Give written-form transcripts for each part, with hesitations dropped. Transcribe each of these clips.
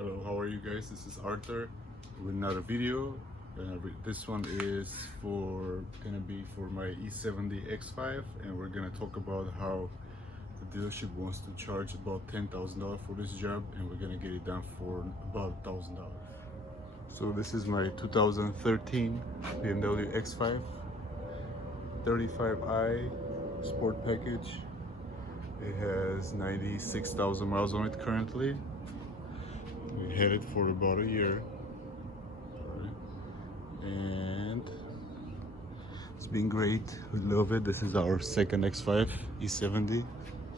Hello, how are you guys? This is Arthur with another video. This one is gonna be for my E70 X5, and we're gonna talk about how the dealership wants to charge about $10,000 for this job, and we're gonna get it done for about $1,000. So this is my 2013 BMW X5 35i Sport Package. It has 96,000 miles on it currently. We had it for about a year, and it's been great. We love it. This is our second X5 E70.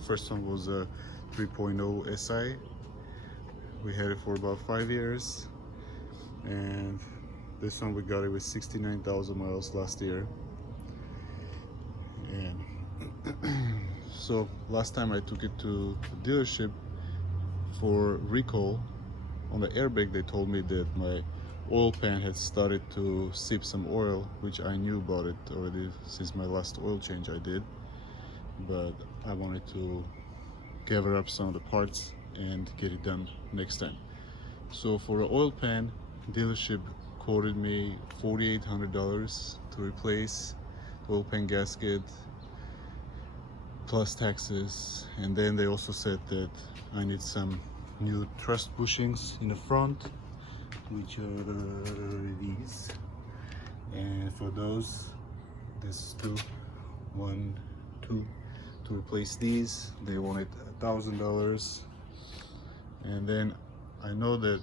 First one was a 3.0 SI. We had it for about 5 years, and this one we got it with 69,000 miles last year. And so last time I took it to the dealership for recall on the airbag, they told me that my oil pan had started to sip some oil, which I knew about it already since my last oil change I did, but I wanted to gather up some of the parts and get it done next time. So for the oil pan, dealership quoted me $4,800 to replace the oil pan gasket plus taxes, and then they also said that I need some new truss bushings in the front, which are these, and for those, there's two, to replace these. They wanted $1,000, and then I know that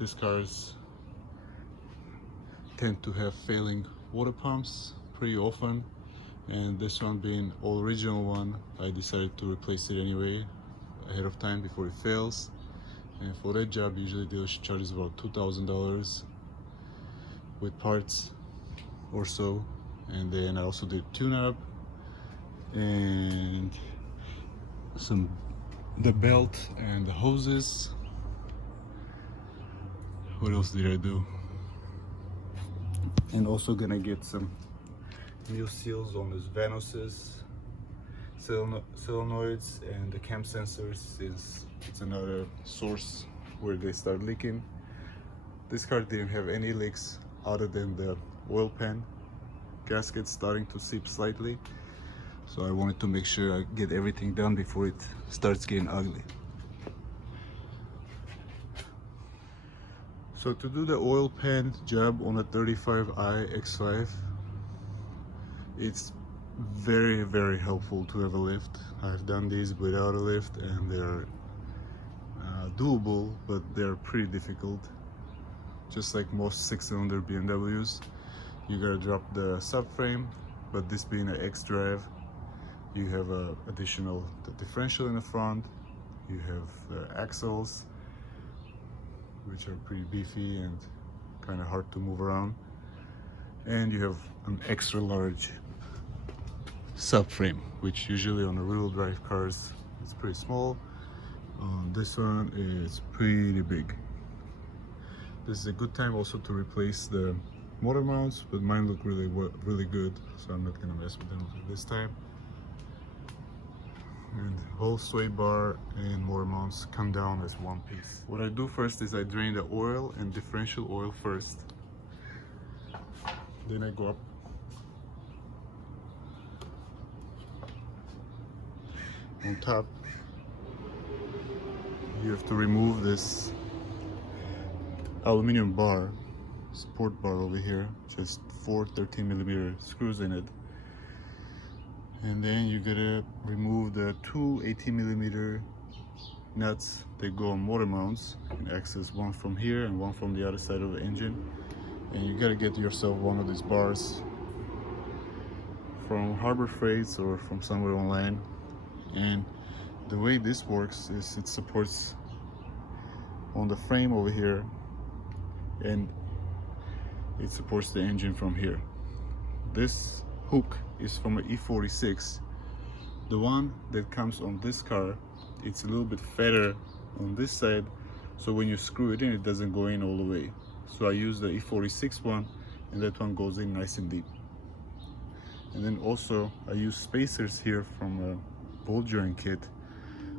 these cars tend to have failing water pumps pretty often, and this one being all original one, I decided to replace it anyway ahead of time before it fails. And for that job, usually dealership charges about $2,000 with parts or so. And then I also did tune-up and the belt and the hoses. What else did I do? And also gonna get some new seals on these Vanoses, solenoids, and the cam sensors, since it's another source where they start leaking. This car didn't have any leaks other than the oil pan gasket starting to seep slightly, so I wanted to make sure I get everything done before it starts getting ugly. So to do the oil pan job on a 35i X5, it's very helpful to have a lift. I've done these without a lift, and they're doable, but they're pretty difficult. Just like most 6-cylinder BMWs, you gotta drop the subframe, but this being an Xdrive, you have the differential in the front, you have the axles, which are pretty beefy and kind of hard to move around, and you have an extra large subframe, which usually on the rear-wheel drive cars it's pretty small. On this one it's pretty big. This is a good time also to replace the motor mounts, but mine look really good, so I'm not gonna mess with them this time. And whole sway bar and motor mounts come down as one piece. What I do first is I drain the oil and differential oil first, then I go up on top. You have to remove this aluminum bar, support bar over here, just 4 13mm screws in it, and then you gotta remove the 2 18mm nuts. They go on motor mounts. You can access one from here and one from the other side of the engine, and you gotta get yourself one of these bars from Harbor Freights or from somewhere online. And the way this works is it supports on the frame over here, and it supports the engine from here. This hook is from an E46. The one that comes on this car, it's a little bit fatter on this side, so when you screw it in, it doesn't go in all the way. So I use the E46 one, and that one goes in nice and deep. And then also I use spacers here from a ball joint kit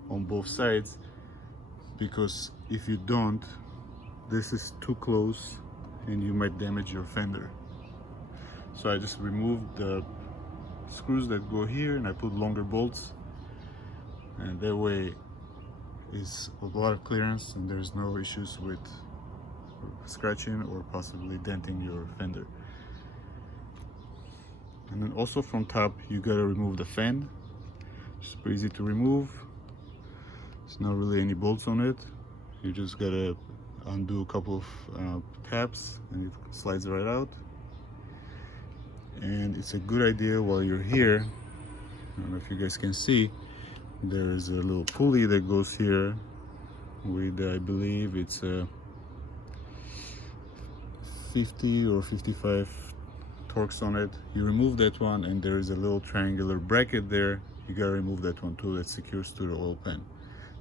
on both sides, because if you don't, this is too close and you might damage your fender. So I just removed the screws that go here and I put longer bolts, and that way is a lot of clearance and there's no issues with scratching or possibly denting your fender. And then also from top you gotta remove the fan. It's pretty easy to remove. There's not really any bolts on it. You just gotta undo a couple of tabs and it slides right out. And it's a good idea while you're here, I don't know if you guys can see, there is a little pulley that goes here with I believe it's a 50 or 55 torques on it. You remove that one and there is a little triangular bracket there. You gotta remove that one too, that secures to the oil pan,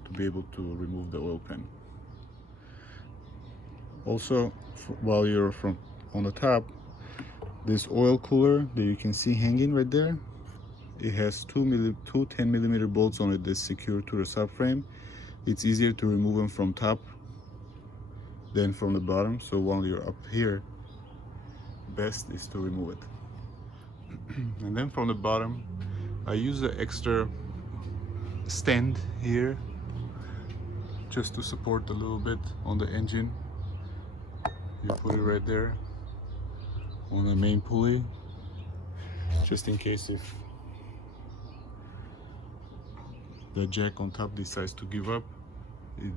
to be able to remove the oil pan. Also, while you're on the top, this oil cooler that you can see hanging right there, it has two 10mm bolts on it that's secured to the subframe. It's easier to remove them from top than from the bottom, so while you're up here, best is to remove it. And then from the bottom, I use an extra stand here just to support a little bit on the engine. You put it right there on the main pulley, just in case if the jack on top decides to give up,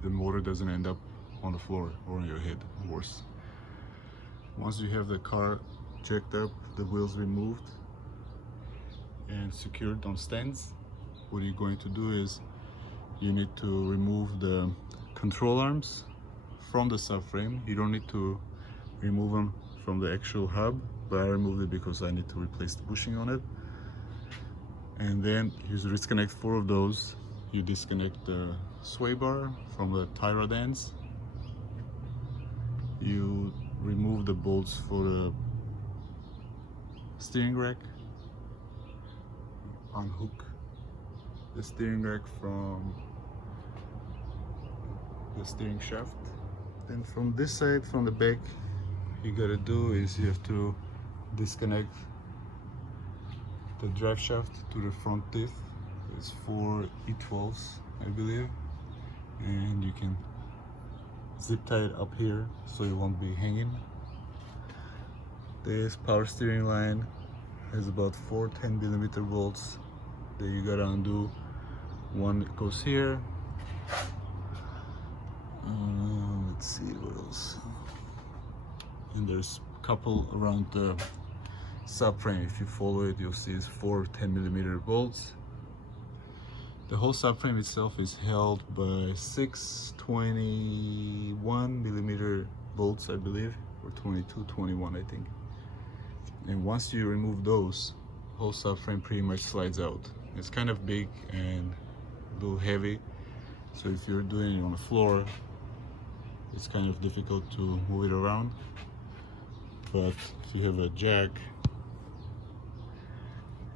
the motor doesn't end up on the floor or on your head, worse. Once you have the car jacked up, the wheels removed and secured on stands, what you're going to do is you need to remove the control arms from the subframe. You don't need to remove them from the actual hub, but I removed it because I need to replace the bushing on it. And then you disconnect 4 of those. You disconnect the sway bar from the tie rod ends. You remove the bolts for the steering rack. Unhook the steering rack from the steering shaft. Then from this side, from the back, you gotta do is you have to disconnect the drive shaft to the front diff. It's 4 E12s, I believe, and you can zip tie it up here so it won't be hanging. This power steering line has about 4 10mm bolts that you gotta undo. One that goes here. Let's see what else. And there's a couple around the subframe. If you follow it, you'll see it's 4 10mm bolts. The whole subframe itself is held by 6 21mm bolts, I believe, or 22, 21, I think. And once you remove those, the whole subframe pretty much slides out. It's kind of big and a little heavy, so if you're doing it on the floor, it's kind of difficult to move it around. But if you have a jack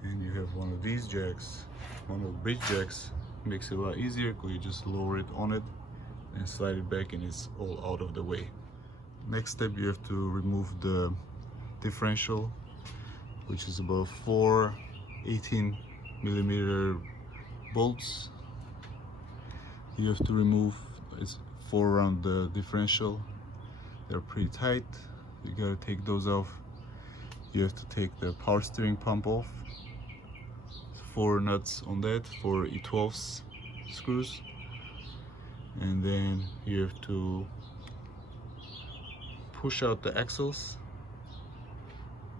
and you have one of these jacks, one of the bridge jacks, it makes it a lot easier because you just lower it on it and slide it back and it's all out of the way. Next step, you have to remove the differential, which is about 4 18mm bolts. You have to remove, it's 4 around the differential. They're pretty tight. You gotta take those off. You have to take the power steering pump off. 4 nuts on that, 4 E12s screws. And then you have to push out the axles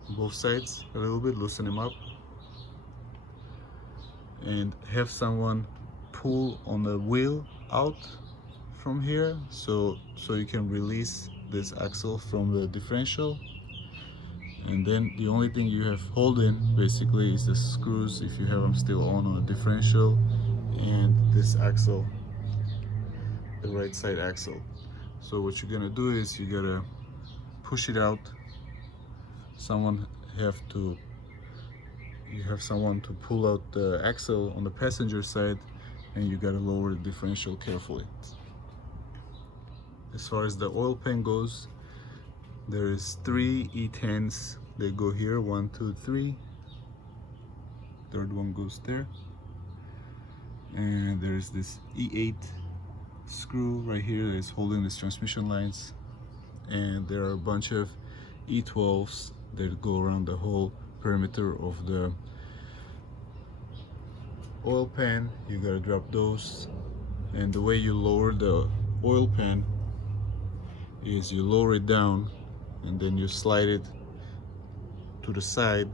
on both sides a little bit, loosen them up, and have someone pull on the wheel out from here so you can release this axle from the differential. And then the only thing you have holding basically is the screws, if you have them still on the differential, and this axle, the right side axle. So what you're gonna do is you gotta push it out. You have someone to pull out the axle on the passenger side, and you gotta lower the differential carefully. As far as the oil pan goes, there is 3 E10s. They go here, 1, 2, 3. Third one goes there. And there's this E8 screw right here that is holding these transmission lines. And there are a bunch of E12s that go around the whole perimeter of the oil pan. You gotta drop those, and the way you lower the oil pan is you lower it down and then you slide it to the side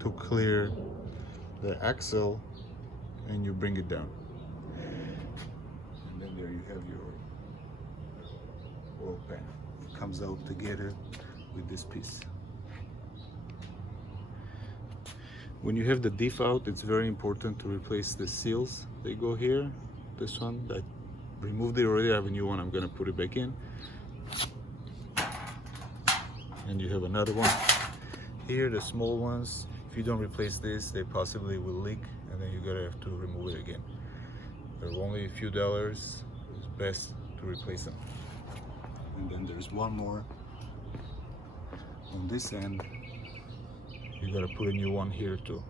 to clear the axle, and you bring it down, and then there you have your oil pan. It comes out together with this piece. When you have the diff out, it's very important to replace the seals. They go here. This one, I removed it already. I have a new one. I'm gonna put it back in. And you have another one here, the small ones. If you don't replace this, they possibly will leak, and then you gotta have to remove it again. They're only a few dollars. It's best to replace them. And then there's one more on this end. You gotta put a new one here too.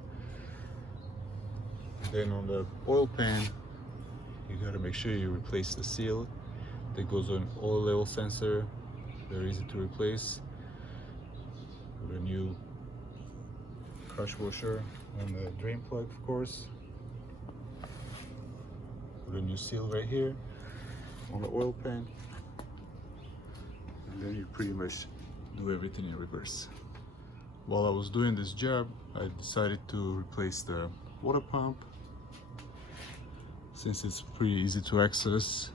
Then on the oil pan, you gotta make sure you replace the seal that goes on oil level sensor. They're easy to replace. Put a new crush washer on the drain plug, of course. Put a new seal right here on the oil pan. And then you pretty much do everything in reverse. While I was doing this job, I decided to replace the water pump, since it's pretty easy to access.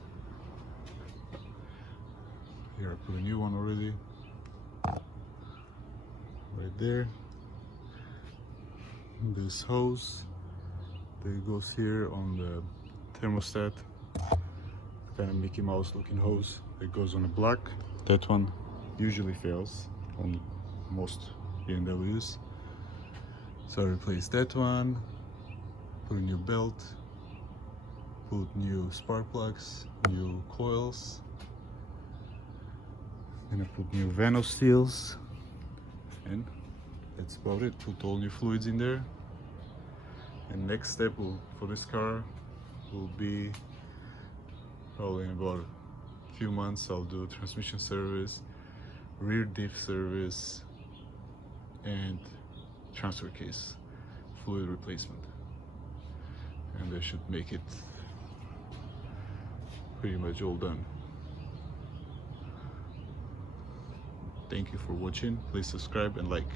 Here I put a new one already, right there. This hose that goes here on the thermostat, kind of Mickey Mouse looking hose that goes on the block. That one usually fails on most BMWs, so I replaced that one, put a new belt, put new spark plugs, new coils, and I put new Vanos seals, and that's about it. Put all new fluids in there. And next step for this car will be probably in about a few months. I'll do transmission service, rear diff service, and transfer case fluid replacement, and they should make it pretty much all done. Thank you for watching. Please subscribe and like.